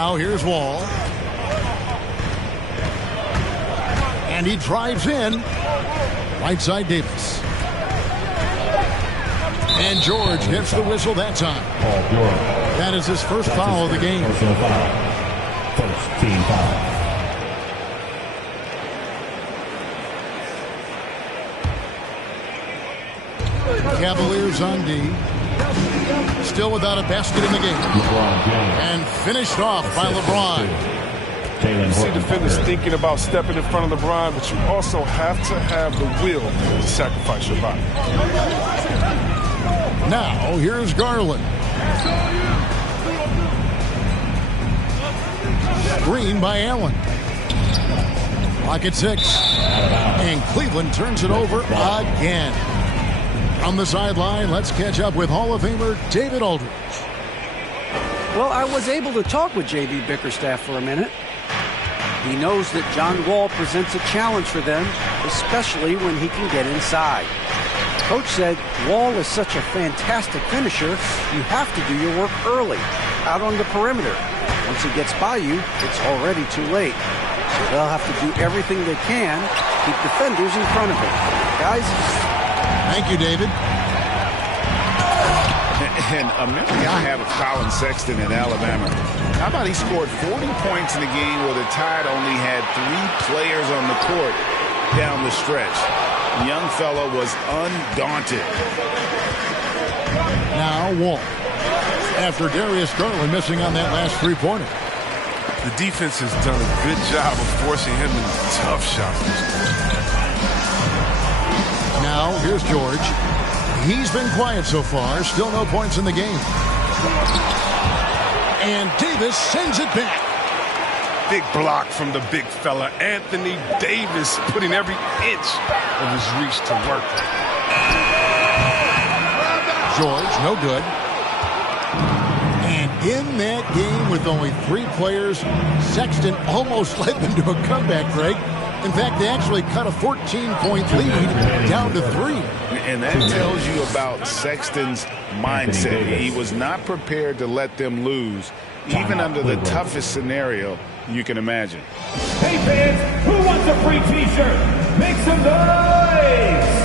Now here's Wall. And he drives in. Right side Davis. And George gets the whistle that time. That is his first foul of the game. First team foul. Cavaliers on D. Still without a basket in the game. And finished off by LeBron. You see defenders thinking about stepping in front of LeBron, but you also have to have the will to sacrifice your body. Now, here's Garland. Screen by Allen. Clock at 6. And Cleveland turns it over again. On the sideline, let's catch up with Hall of Famer David Aldridge. Well, I was able to talk with J.B. Bickerstaff for a minute. He knows that John Wall presents a challenge for them, especially when he can get inside. Coach said Wall is such a fantastic finisher, you have to do your work early, out on the perimeter. Once he gets by you, it's already too late. So they'll have to do everything they can to keep defenders in front of him. Guys? Thank you, David. And a memory I have of Colin Sexton in Alabama. How about he scored 40 points in the game where the Tide only had 3 players on the court down the stretch. The young fellow was undaunted. Now Wall. After Darius Garland missing on that last three-pointer. The defense has done a good job of forcing him into tough shots. Now here's George. He's been quiet so far. Still no points in the game. And Davis sends it back. Big block from the big fella. Anthony Davis putting every inch of his reach to work. George, no good. And in that game with only 3 players, Sexton almost led them to a comeback, Greg. In fact, they actually cut a 14-point lead down to 3. And that tells you about Sexton's mindset. He was not prepared to let them lose, even under the toughest scenario you can imagine. Hey fans, who wants a free t-shirt? Make some noise!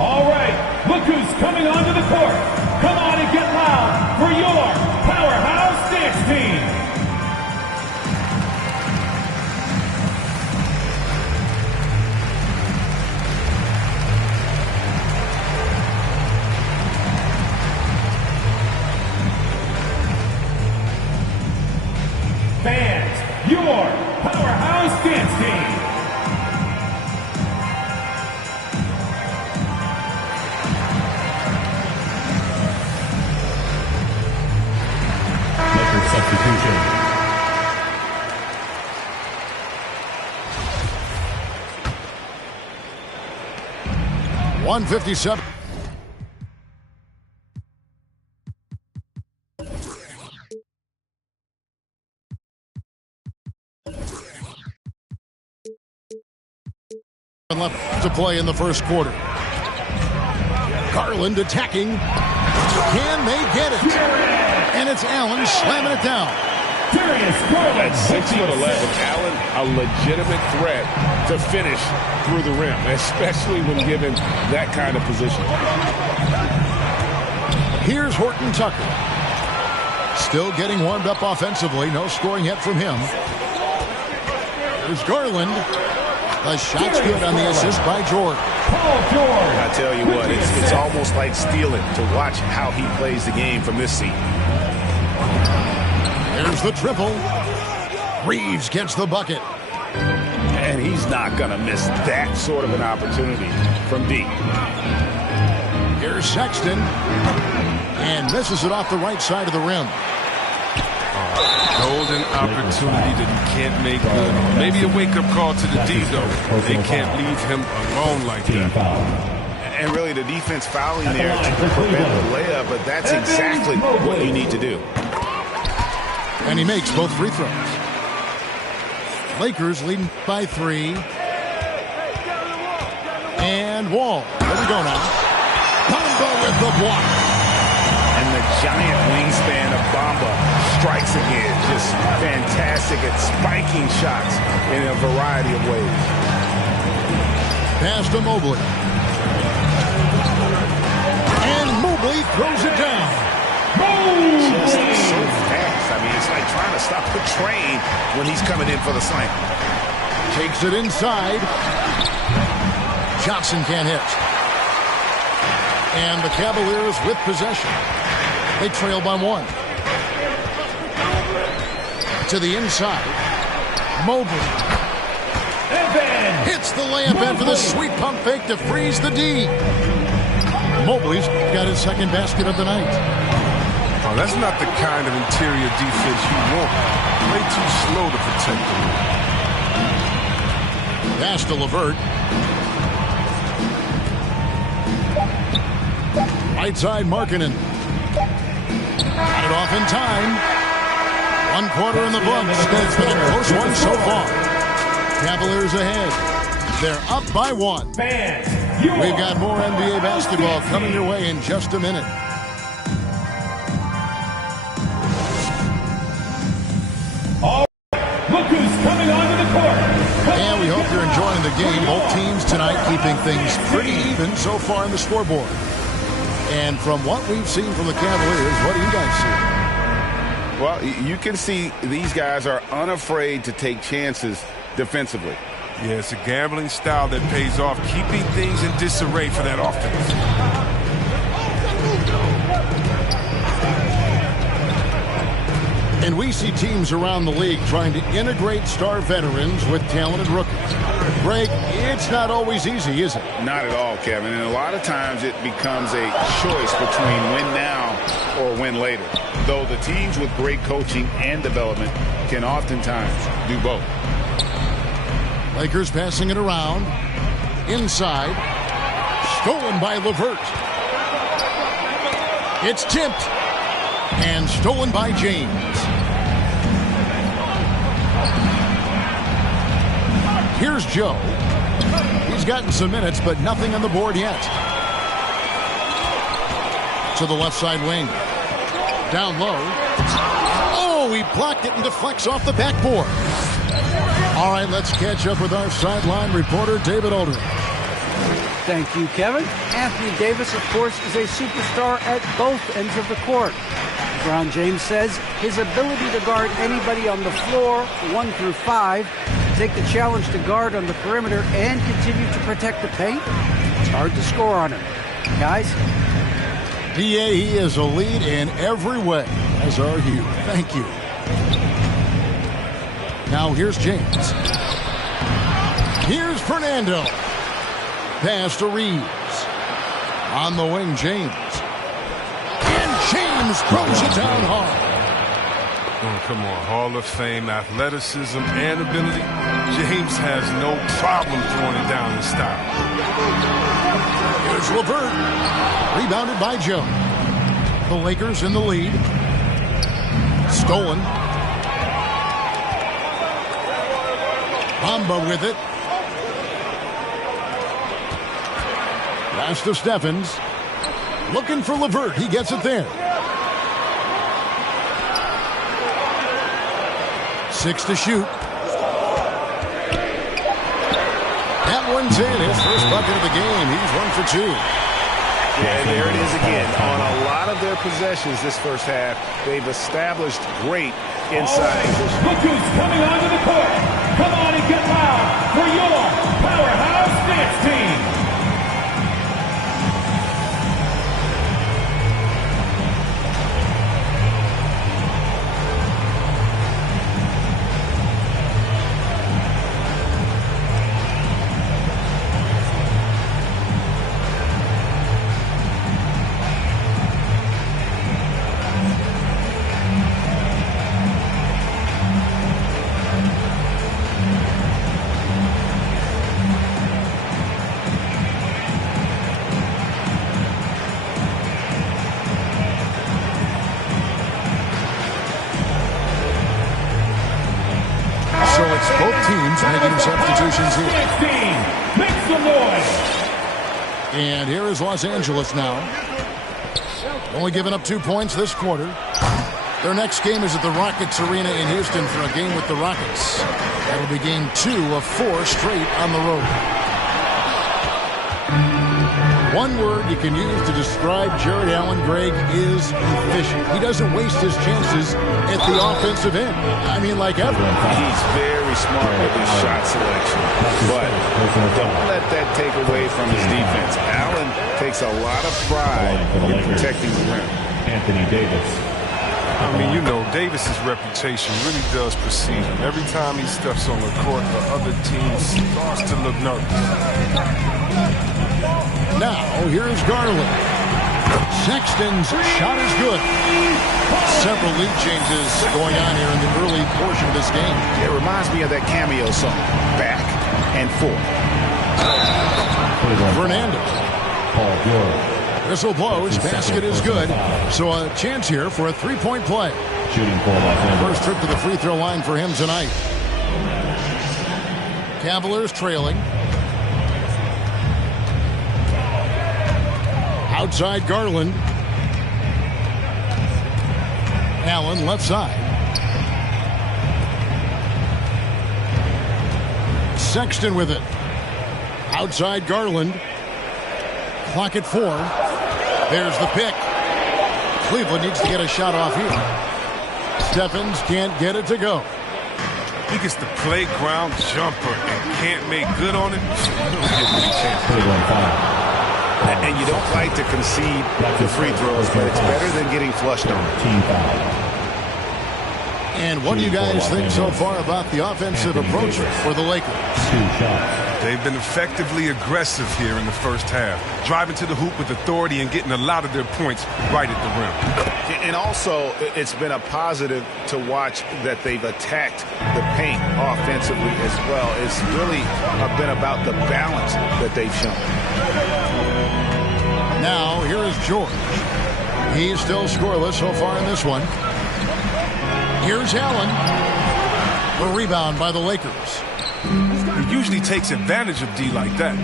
All right, look who's coming onto the court. Come on and get loud for your powerhouse dance team. Fans, your powerhouse dance team. Substitution. 157. Left to play in the first quarter. Garland attacking. Can they get it? And it's Allen slamming it down. At 6'11", Allen, a legitimate threat to finish through the rim, especially when given that kind of position. Here's Horton Tucker. Still getting warmed up offensively. No scoring yet from him. Here's Garland. The shot's good on the assist by George. I tell you what, it's almost like stealing to watch how he plays the game from this seat. There's the triple. Reeves gets the bucket. And he's not going to miss that sort of an opportunity from deep. Here's Sexton. And misses it off the right side of the rim. Golden opportunity that he can't make good. Maybe a wake-up call to the D, though. They can't leave him alone like that. And really, the defense fouling there to prevent the layup, but that's exactly what you need to do. And he makes both free throws. Lakers leading by 3. And Wall. There we go now. Bamba with the block. And the giant wingspan of Bamba strikes again. Just fantastic at spiking shots in a variety of ways. Pass to Mobley. And Mobley throws it down. Just so fast. I mean, it's like trying to stop the train when he's coming in for the slam. Takes it inside. Johnson can't hit. And the Cavaliers with possession. They trail by 1. To the inside. Mobley. Hits the layup in for the sweet pump fake to freeze the D. Mobley's got his second basket of the night. Oh, that's not the kind of interior defense you want. Way too slow to protect them. Pass to LeVert. Right side, Markkanen. Got it off in time. 1 quarter in the books. It's been a close one so far. Cavaliers ahead. They're up by 1. We've got more NBA basketball coming your way in just a minute. Look who's coming onto the court. And we hope you're enjoying the game. Both teams tonight keeping things pretty even so far in the scoreboard. And from what we've seen from the Cavaliers, what do you guys see? Well, you can see these guys are unafraid to take chances defensively. Yeah, it's a gambling style that pays off, keeping things in disarray for that offense. And we see teams around the league trying to integrate star veterans with talented rookies. Greg, it's not always easy, is it? Not at all, Kevin. And a lot of times it becomes a choice between win now or win later. Though the teams with great coaching and development can oftentimes do both. Lakers passing it around. Inside. Stolen by LeVert. It's tipped. And stolen by James. Here's Joe. He's gotten some minutes, but nothing on the board yet. To the left side wing. Down low. Oh, he blocked it and deflects off the backboard. All right, let's catch up with our sideline reporter, David Aldridge. Thank you, Kevin. Anthony Davis, of course, is a superstar at both ends of the court. LeBron James says his ability to guard anybody on the floor, 1 through 5, take the challenge to guard on the perimeter and continue to protect the paint, it's hard to score on him. Guys? PA, he is a lead in every way, as are you. Thank you. Now here's James. Here's Fernando. Pass to Reeves. On the wing, James. And James throws it down hard. Oh, come on. Hall of Fame, athleticism, and ability. James has no problem throwing it down in style. Here's LeVert. Rebounded by Joe. The Lakers in the lead. Stolen. Bamba with it. Pass to Steffens. Looking for LeVert. He gets it there. 6 to shoot. That one's in. His first bucket of the game. He's 1 for 2. Yeah, there it is again. On a lot of their possessions this first half, they've established great inside. Look who's coming onto the court. Come on and get loud for your powerhouse dance team. minutes. Both teams making substitutions here. 16. Make some noise. And here is Los Angeles now. Only giving up 2 points this quarter. Their next game is at the Rockets Arena in Houston for a game with the Rockets. That'll be game 2 of 4 straight on the road. One word you can use to describe Jared Allen, Greg, is efficient. He doesn't waste his chances at the offensive end. I mean, like ever. He's very smart with his shot selection. But don't let that take away from his defense. Allen takes a lot of pride in protecting the rim. Anthony Davis. I mean, you know, Davis's reputation really does precede him. Every time he steps on the court, the other team starts to look nervous. Now, here's Garland. Sexton's shot is good. Several lead changes going on here in the early portion of this game. It reminds me of that cameo song, Back and Forth. Fernando. Paul George. Whistle blows, basket is good. So a chance here for a three-point play. Shooting for Los Angeles. First trip to the free throw line for him tonight. Cavaliers trailing. Outside Garland. Allen left side. Sexton with it. Outside Garland. Clock at 4. There's the pick. Cleveland needs to get a shot off here. Stephens can't get it to go. He gets the playground jumper and can't make good on it. And you don't like to concede the free throws, but it's better than getting flushed on. Team foul. And what do you guys think so far about the offensive approach for the Lakers? 2 shots. They've been effectively aggressive here in the first half, driving to the hoop with authority and getting a lot of their points right at the rim. And also, it's been a positive to watch that they've attacked the paint offensively as well. It's really been about the balance that they've shown. Now, here is George. He's still scoreless so far in this one. Here's Allen. A rebound by the Lakers. He usually takes advantage of D like that.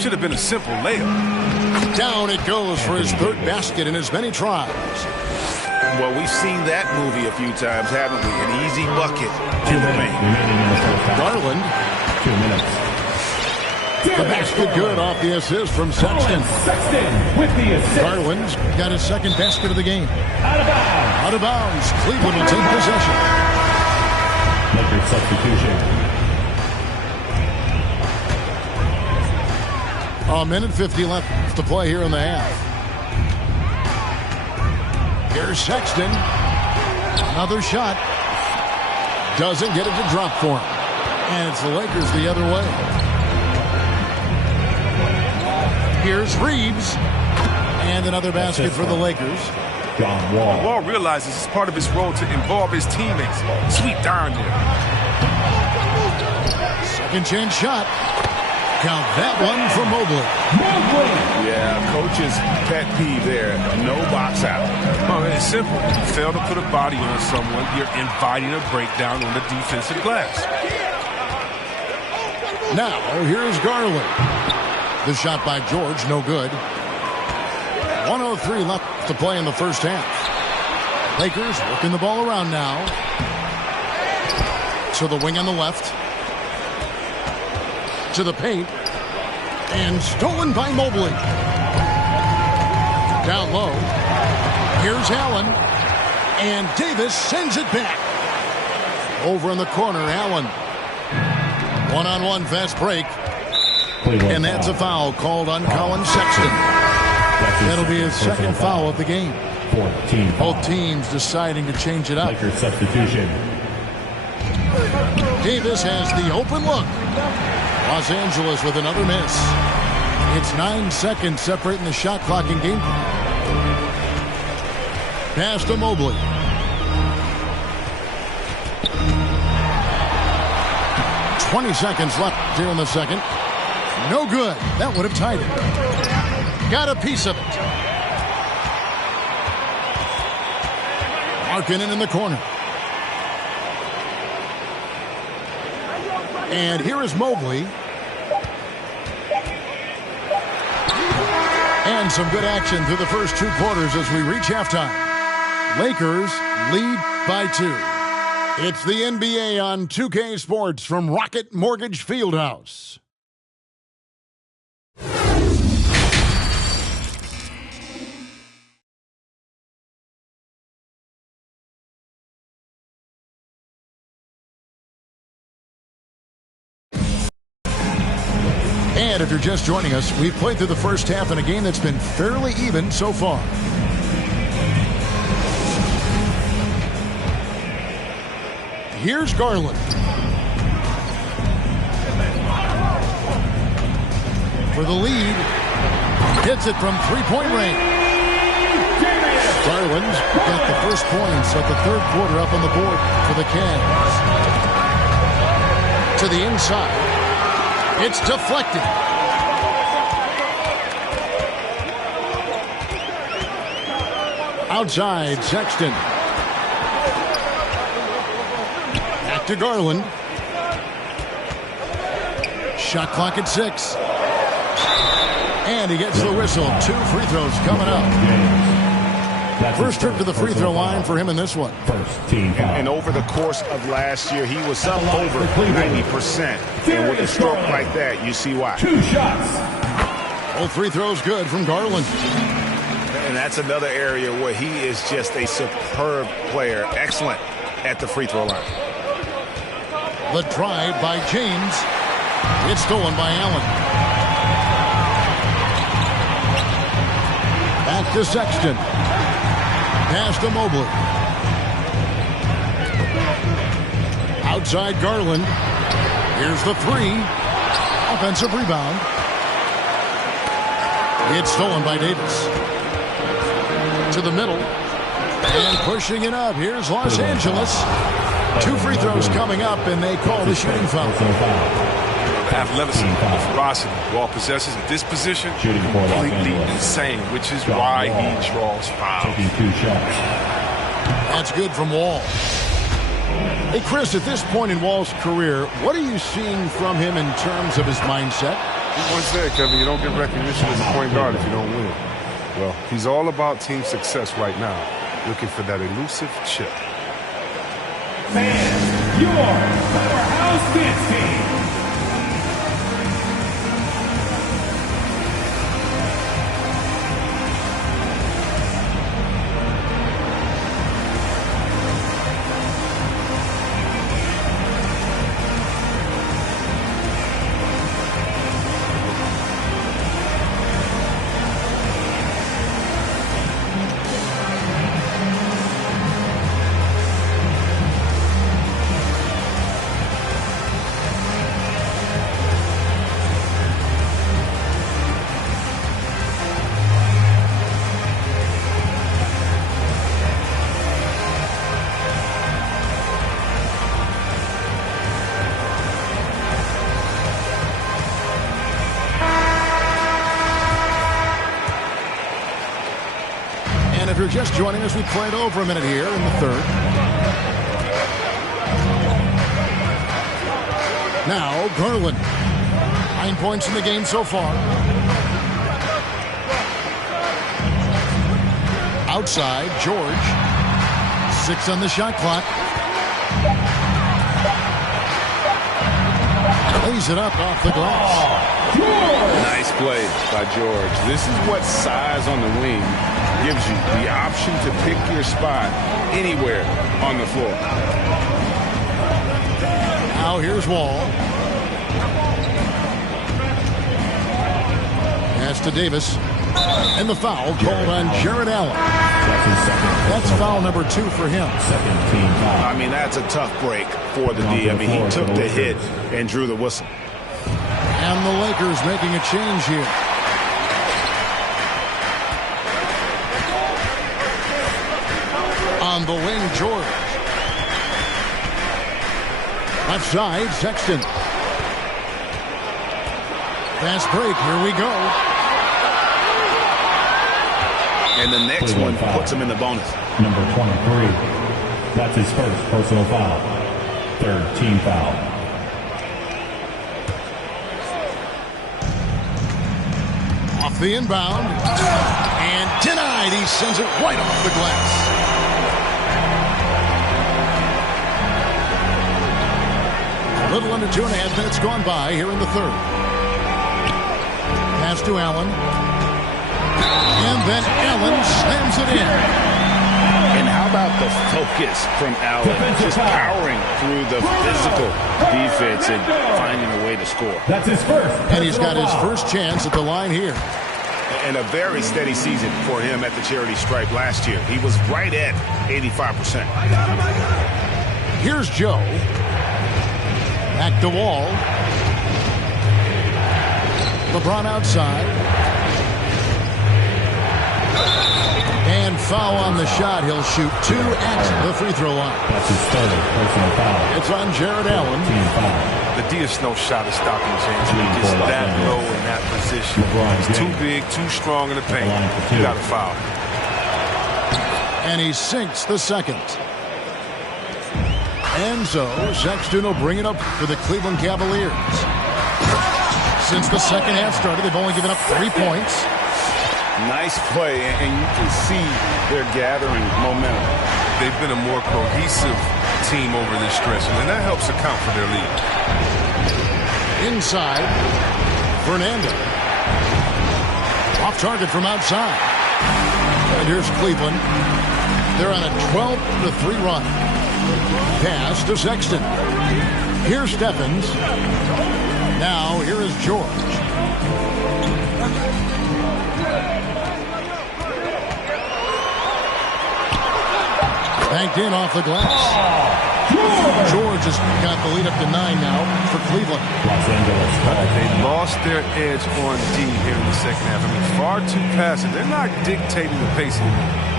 Should have been a simple layup. Down it goes for his third basket in as many tries. Well, we've seen that movie a few times, haven't we? An easy bucket in the paint. Remaining in the first half. Garland. 2 minutes. The basket good off the assist from Sexton. Sexton with the assist. Garland's got his second basket of the game. Out of bounds. Out of bounds. Cleveland will take possession. Lakers substitution. A minute 50 left to play here in the half. Here's Sexton. Another shot. Doesn't get it to drop for him. And it's the Lakers the other way. Here's Reeves. And another basket for the Lakers. John Wall. Wall realizes it's part of his role to involve his teammates. Sweet darn you. Second chance shot. Count that one for Mobley. Yeah, coach's pet peeve there. No box out. Oh, it's simple. You fail to put a body on someone, you're inviting a breakdown on the defensive glass. Now, here's Garland. The shot by George, no good. 1:03 left to play in the first half. Lakers working the ball around now. To the wing on the left. To the paint. And stolen by Mobley. Down low. Here's Allen. And Davis sends it back. Over in the corner, Allen. One-on-one fast break. And that's a foul called on Colin Sexton. That'll be his second foul of the game. 14. Both teams deciding to change it up. Lakers substitution. Davis has the open look. Los Angeles with another miss. It's 9 seconds separating the shot clock and game clock. Pass to Mobley. "20 seconds left here in the second. No good. That would have tied it. Got a piece of it. Markkanen in the corner. And here is Mobley. And some good action through the first 2 quarters as we reach halftime. Lakers lead by 2. It's the NBA on 2K Sports from Rocket Mortgage Fieldhouse. And if you're just joining us, we've played through the first half in a game that's been fairly even so far. Here's Garland. For the lead. Hits it from three-point range. Garland got the first points of the third quarter up on the board for the Cavs. To the inside. It's deflected. Outside, Sexton. Back to Garland. Shot clock at 6. And he gets the whistle. 2 free throws coming up. First trip to the free throw line for him in this one. First team foul. And over the course of last year, he was up over 90%. And with a stroke like that, you see why. 2 shots. Both free throws good from Garland. And that's another area where he is just a superb player. Excellent at the free throw line. The drive by James. It's stolen by Allen. Back to Sexton. Pass to Mobley. Outside Garland. Here's the 3. Offensive rebound. It's stolen by Davis. To the middle. And pushing it up. Here's Los Angeles. 2 free throws coming up, and they call the shooting foul. The athleticism, the ferocity, ball possesses at this position, completely insane, which is why he draws fouls. Taking 2 shots. That's good from Wall. Hey, Chris, at this point in Wall's career, what are you seeing from him in terms of his mindset? Once said, Kevin, you don't get recognition as a point guard if you don't win. Well, he's all about team success right now, looking for that elusive chip. Fans, your powerhouse dance team. And if you're just joining us, we played over a minute here in the third. Now, Garland. 9 points in the game so far. Outside, George. 6 on the shot clock. Lays it up off the glass. Nice play by George. This is what size on the wing gives you, the option to pick your spot anywhere on the floor. Now here's Wall. Pass to Davis. And the foul called on Jared Allen. That's foul number 2 for him. Second team foul. I mean, that's a tough break for the D. I mean, he took the hit and drew the whistle. And the Lakers making a change here. On the wing, George. Left side, Sexton. Fast break, here we go. And the next one puts him in the bonus. Number 23. That's his first personal foul. Third team foul. the inbound. And denied. He sends it right off the glass. A little under 2.5 minutes gone by here in the third. Pass to Allen. And then Allen slams it in. And how about the focus from Allen? Just powering through the physical defense and finding a way to score. That's his first. And he's got his first chance at the line here. And a very steady season for him at the charity stripe last year. He was right at 85%. Here's Joe. Back to Wall. LeBron outside. And foul on the shot. He'll shoot 2 at the free throw line. That's his third personal foul. It's on Jared Allen. Team foul. The Diaz-No shot is stopping James when he gets that low in that position. He's too big, too strong in the paint. You got to foul. And he sinks the second. And so Sexton will bring it up for the Cleveland Cavaliers. Since the second half started, they've only given up 3 points. Nice play, and you can see they're gathering momentum. They've been a more cohesive team over this stretch, and that helps account for their lead. Inside, Fernando. Off target from outside. And here's Cleveland. They're on a 12-3 run. Pass to Sexton. Here's Stephens. Now here is George. Banked in off the glass. George has got the lead up to 9 now for Cleveland. Los Angeles. They lost their edge on D here in the second half. I mean, far too passive. They're not dictating the pace anymore.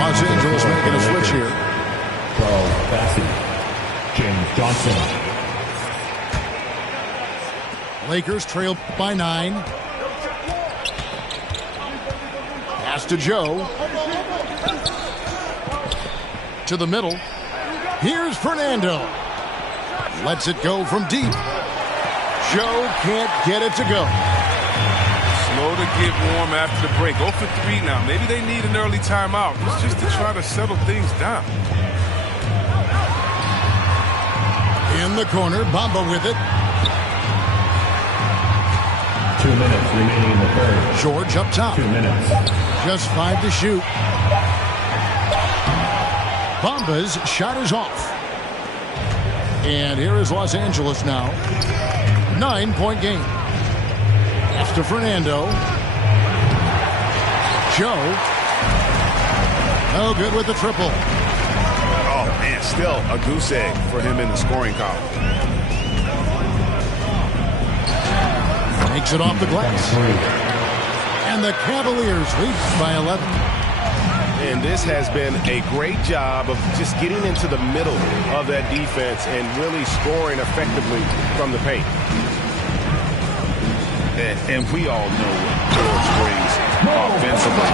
Los Angeles making a switch here. Charles Bassey. James Johnson. Lakers trail by 9. Pass to Joe. To the middle. Here's Fernando. Lets it go from deep. Joe can't get it to go. Slow to get warm after the break. 0 for 3 now. Maybe they need an early timeout. It's just to try to settle things down. In the corner, Bamba with it. 2 minutes remaining in the third. George up top. 2 minutes. Just 5 to shoot. Bamba's shot is off. And here is Los Angeles now. 9-point game. Pass to Fernando. Joe. No good with the triple. Oh, man, still a goose egg for him in the scoring column. Makes it off the glass. And the Cavaliers lead by 11. And this has been a great job of just getting into the middle of that defense and really scoring effectively from the paint. And we all know what George brings offensively.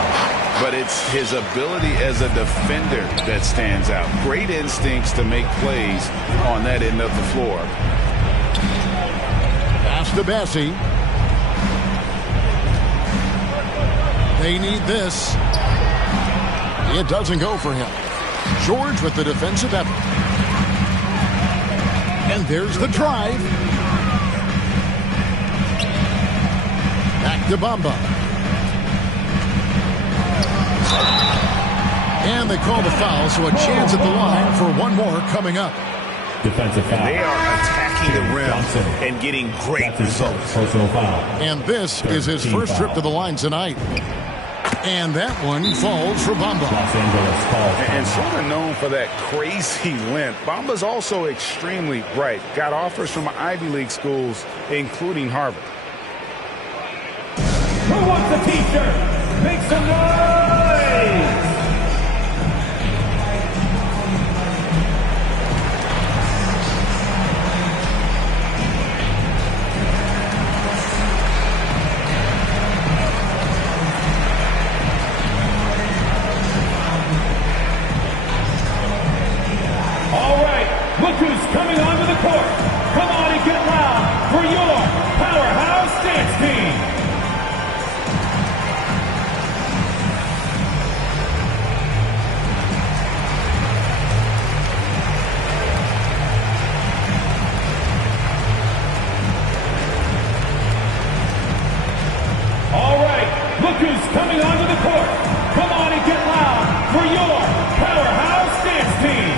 But it's his ability as a defender that stands out. Great instincts to make plays on that end of the floor. Pass to Bassey. They need this. It doesn't go for him. George with the defensive effort. And there's the drive. Back to Bamba. And they call the foul, so a chance at the line for one more coming up. Defensive foul. They are attacking the rim Johnson. and getting great That's his first results. personal foul. And this is his first trip to the line tonight. And that one falls for Bamba. Los Angeles calls And timeout. sort of known for that crazy length, Bamba's also extremely bright. Got offers from Ivy League schools, including Harvard. Who wants a t-shirt? Make some noise! All right, look who's coming onto the court. Come on and get loud for your Powerhouse Dance Team. All right, look who's coming onto the court. Come on and get loud for your Powerhouse Dance Team.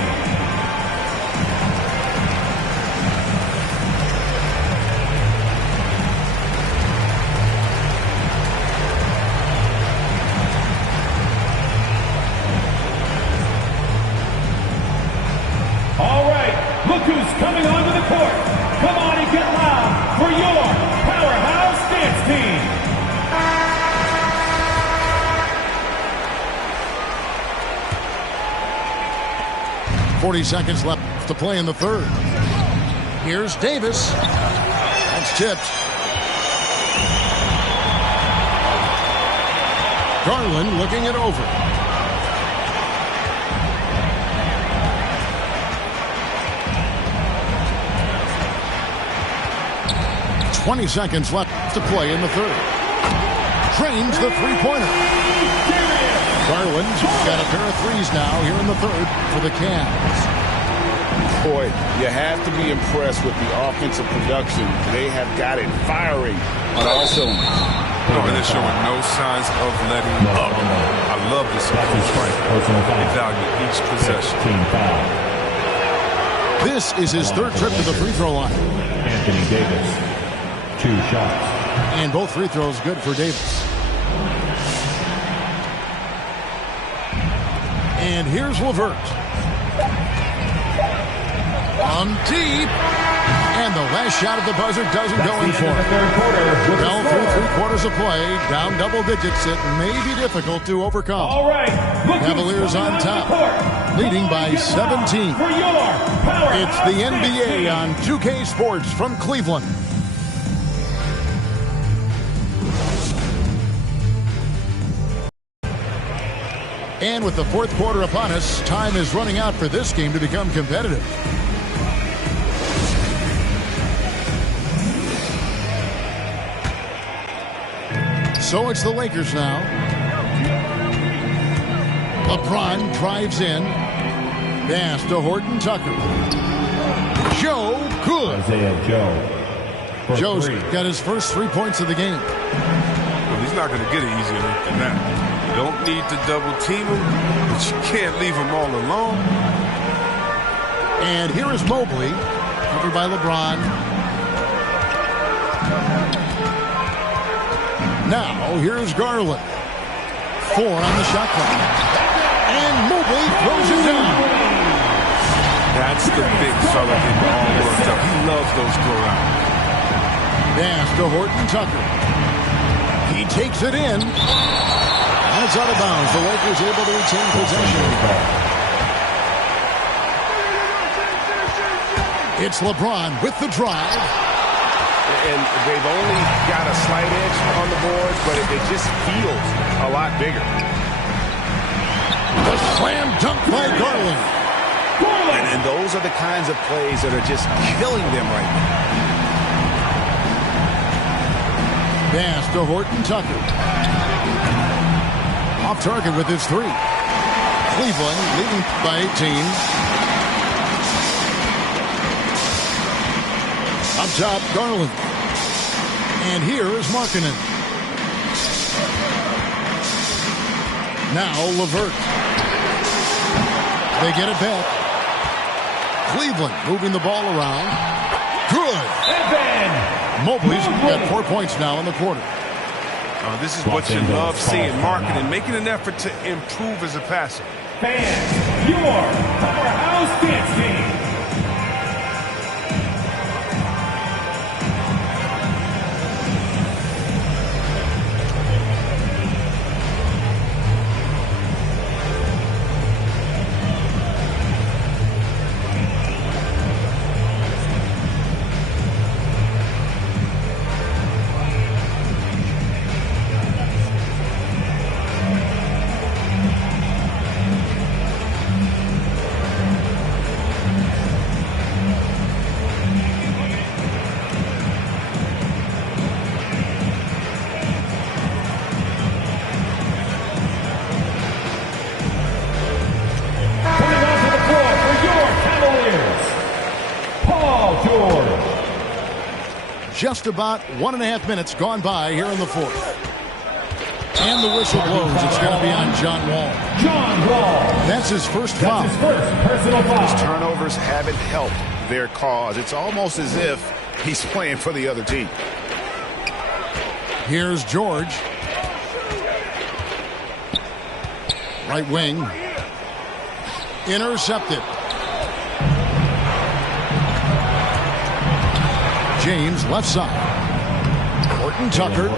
All right, look who's coming onto the court. Come on and get loud for your Powerhouse Dance Team. 40 seconds left to play in the third. Here's Davis. That's tipped. Garland looking it over. "20 seconds left to play in the third. Drains the three-pointer. Garland's got a pair of threes now here in the third for the Cavs. Boy, you have to be impressed with the offensive production. They have got it firing on all cylinders. And they're showing no signs of letting up. I love this That's his approach. first personal They foul. value each possession. Team foul. This is his third trip to the free throw line. Anthony Davis. 2 shots. And both free throws good for Davis. And here's LeVert. On deep. And the last shot at the buzzer doesn't go in for The him. third quarter with Well, the through score. 3/4 of play, down double digits, it may be difficult to overcome. All right, look who's Cavaliers coming on onto the top, court. leading Come on by and get loud 17. For your Powerhouse It's the Dance NBA Team. on 2K Sports from Cleveland. And with the fourth quarter upon us, time is running out for this game to become competitive. So it's the Lakers now. LeBron drives in. Pass to Horton Tucker. Joe, good. Isaiah Joe. For Joe's 3. got his first 3 points of the game. Well, he's not going to get it easier than that. You don't need to double team him, but you can't leave him all alone. And here is Mobley, covered by LeBron. Now, here's Garland. 4 on the shot clock. And Mobley throws it down. That's the big fella getting all worked up. He loves those throw-outs. Pass to Horton Tucker. He takes it in. And it's out of bounds. The Lakers able to retain possession. It's LeBron with the drive. And they've only got a slight edge on the board, but it just feels a lot bigger. The slam dunk by Garland. And those are the kinds of plays that are just killing them right now. Pass to Horton Tucker. Off target with his 3. Cleveland leading by 18. Up top, Garland. And here is Markkanen. Now LeVert. They get it back. Cleveland moving the ball around. Good. And Mobley's got 4 points now in the quarter. This is what you love seeing. Marketing, making an effort to improve as a passer. fans, your Powerhouse Dance Team. Just about 1.5 minutes gone by here in the fourth. And the whistle blows. It's going to be on John Wall. John Wall. That's his first foul. That's his first personal foul. His turnovers haven't helped their cause. It's almost as if he's playing for the other team. Here's George. Right wing. Intercepted. James left side. Horton Tucker.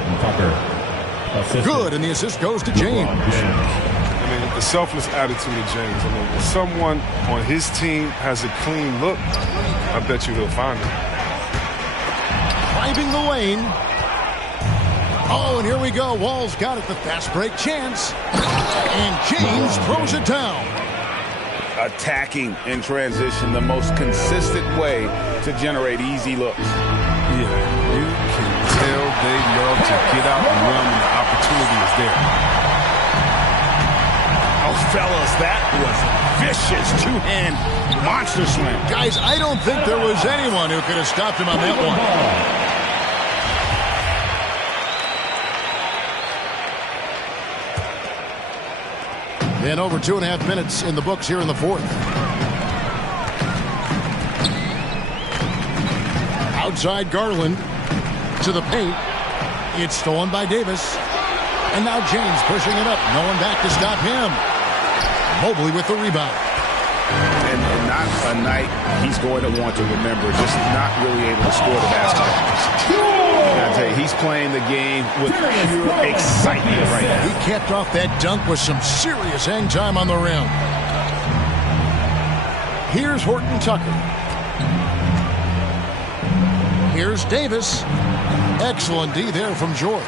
Good, and the assist goes to James. I mean, the selfless attitude of James. I mean, when someone on his team has a clean look, I bet you he'll find it. Driving the lane. Oh, and here we go. Wall's got it. The fast break chance. And James throws it down. Attacking in transition, the most consistent way to generate easy looks. Yeah, you can tell they love to get out and run when the opportunity is there. Oh, fellas, that was vicious two-hand monster slam. Guys, I don't think there was anyone who could have stopped him on that one. Then over 2.5 minutes in the books here in the fourth. Outside Garland to the paint. It's stolen by Davis. And now James pushing it up. No one back to stop him. Mobley with the rebound. And not a night he's going to want to remember. Just not really able to score the basketball. I tell you, he's playing the game with pure excitement right now. He capped off that dunk with some serious hang time on the rim. Here's Horton Tucker. Here's Davis. Excellent D there from George.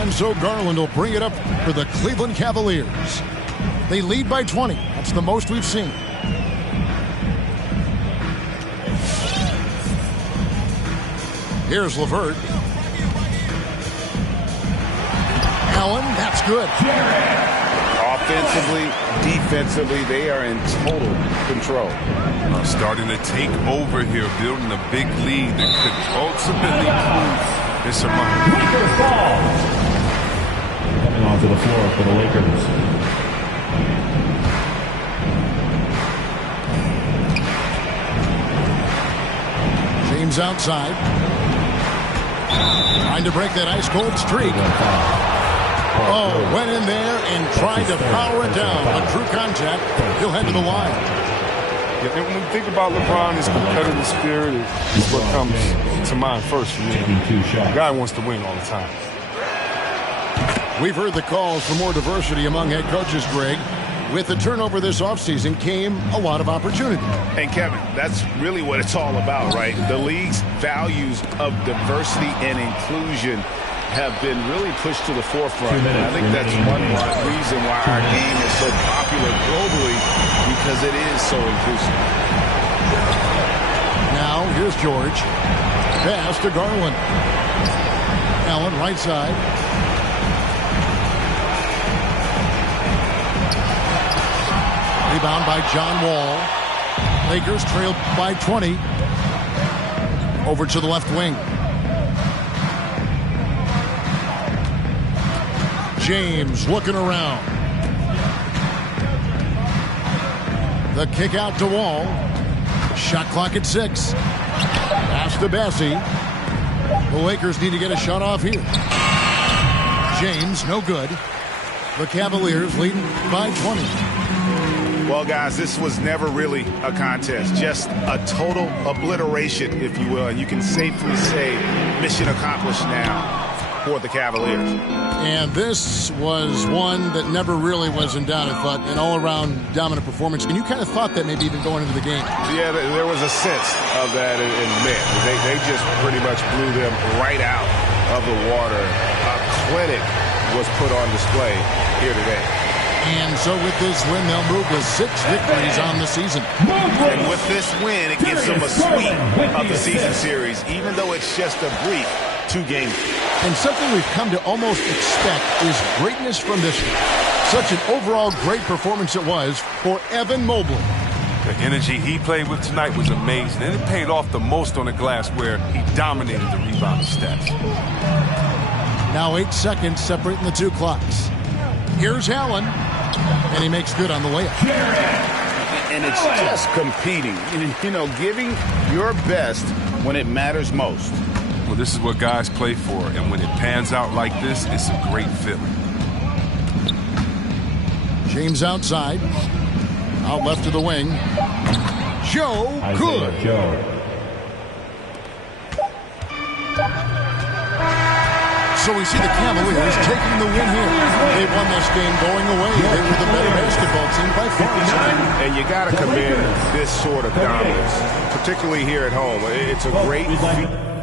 And so Garland will bring it up for the Cleveland Cavaliers. They lead by 20. That's the most we've seen. Here's LeVert. Allen, that's good. Offensively, defensively, they are in total control. Starting to take over here, building a big lead that could ultimately prove insurmountable. Lakers ball. Coming onto the floor for the Lakers. James outside. Trying to break that ice-cold streak. Oh, went in there and tried to power it down. On true contact, he'll head to the line. Yeah, and when we think about LeBron, his competitive spirit is what comes to mind first for me. The guy wants to win all the time. We've heard the calls for more diversity among head coaches, Greg. With the turnover this offseason came a lot of opportunity. And Kevin, that's really what it's all about, right? The league's values of diversity and inclusion have been really pushed to the forefront. And I think that's one reason why our game is so popular globally, because it is so inclusive. Now, here's George. Pass to Garland. Allen, right side. Rebound by John Wall. Lakers trailed by 20. Over to the left wing. James looking around. The kick out to Wall. Shot clock at 6. Pass to Bassey. The Lakers need to get a shot off here. James, no good. The Cavaliers leading by 20. Well, guys, this was never really a contest. Just a total obliteration, if you will. And you can safely say mission accomplished now for the Cavaliers. And this was one that never really was in doubt, I thought, an all-around dominant performance. And you kind of thought that maybe even going into the game. Yeah, there was a sense of that in men. They just pretty much blew them right out of the water. A clinic was put on display here today. And so with this win, they'll move to 6 victories on the season. And with this win, it gives them a sweep of the season series, even though it's just a brief 2-game. And something we've come to almost expect is greatness from this one. Such an overall great performance it was for Evan Mobley. The energy he played with tonight was amazing, and it paid off the most on the glass where he dominated the rebounding stats. Now 8 seconds separating the two clocks. Here's Allen, and he makes good on the layup. And it's just competing, you know, giving your best when it matters most. Well, this is what guys play for, and when it pans out like this, it's a great feeling. James outside. Out left to the wing. Joe Good. So we see the Cavaliers taking the win here. They've won this game going away. They were the better basketball team by far. And you got to commend this sort of dominance, particularly here at home. It's a great feat.